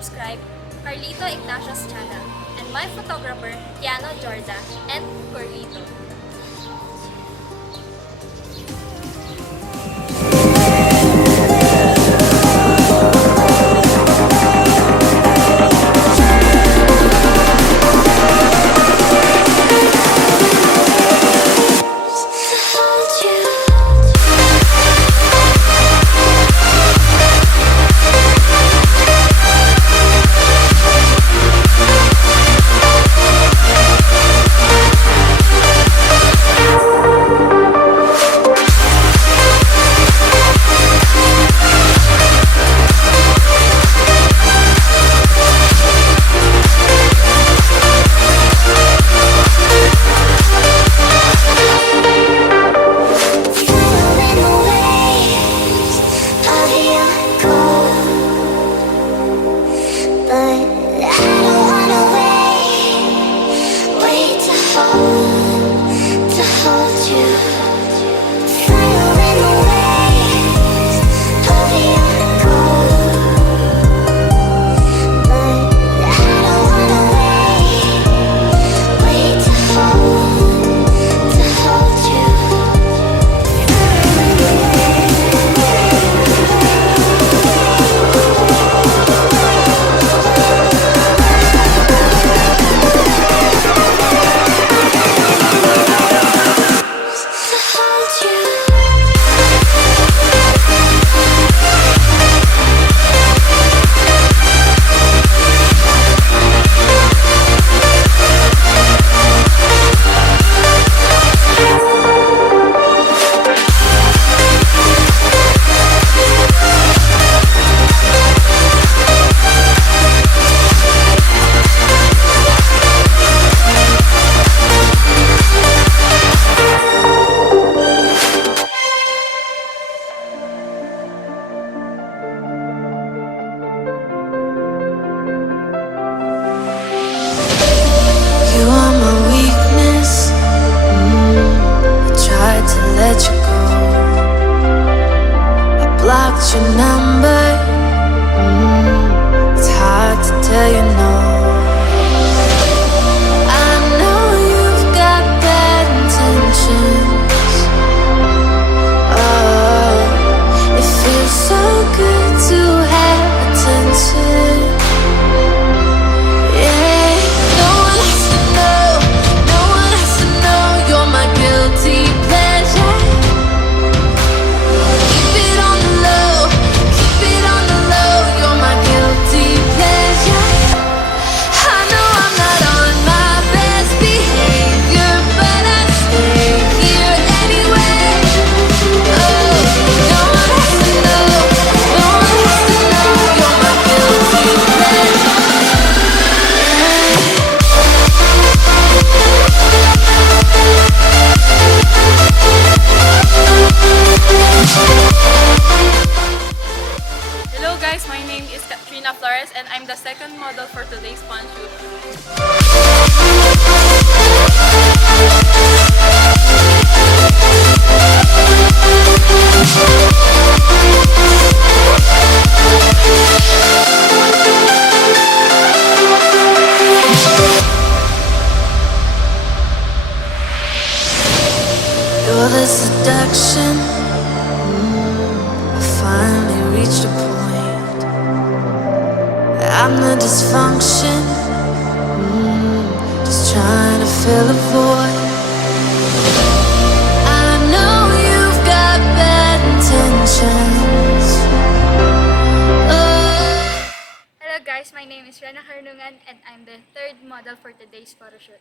subscribe Carlito Ignacio's channel and my photographer, Kiano Jorda and Corlito. Your number, it's hard to tell you no. I know you've got bad intentions. Oh, it feels so good to have attention. Yeah, no one has to know, no one has to know you're my guilty pleasure. Hello guys, my name is Katrina Flores and I'm the second model for today's fun shoot. You're the seduction. I finally reached a point. I'm the dysfunction. Just trying to fill a void. I know you've got bad intentions. Hello guys, my name is Rena Carnungan and I'm the third model for today's photo shoot.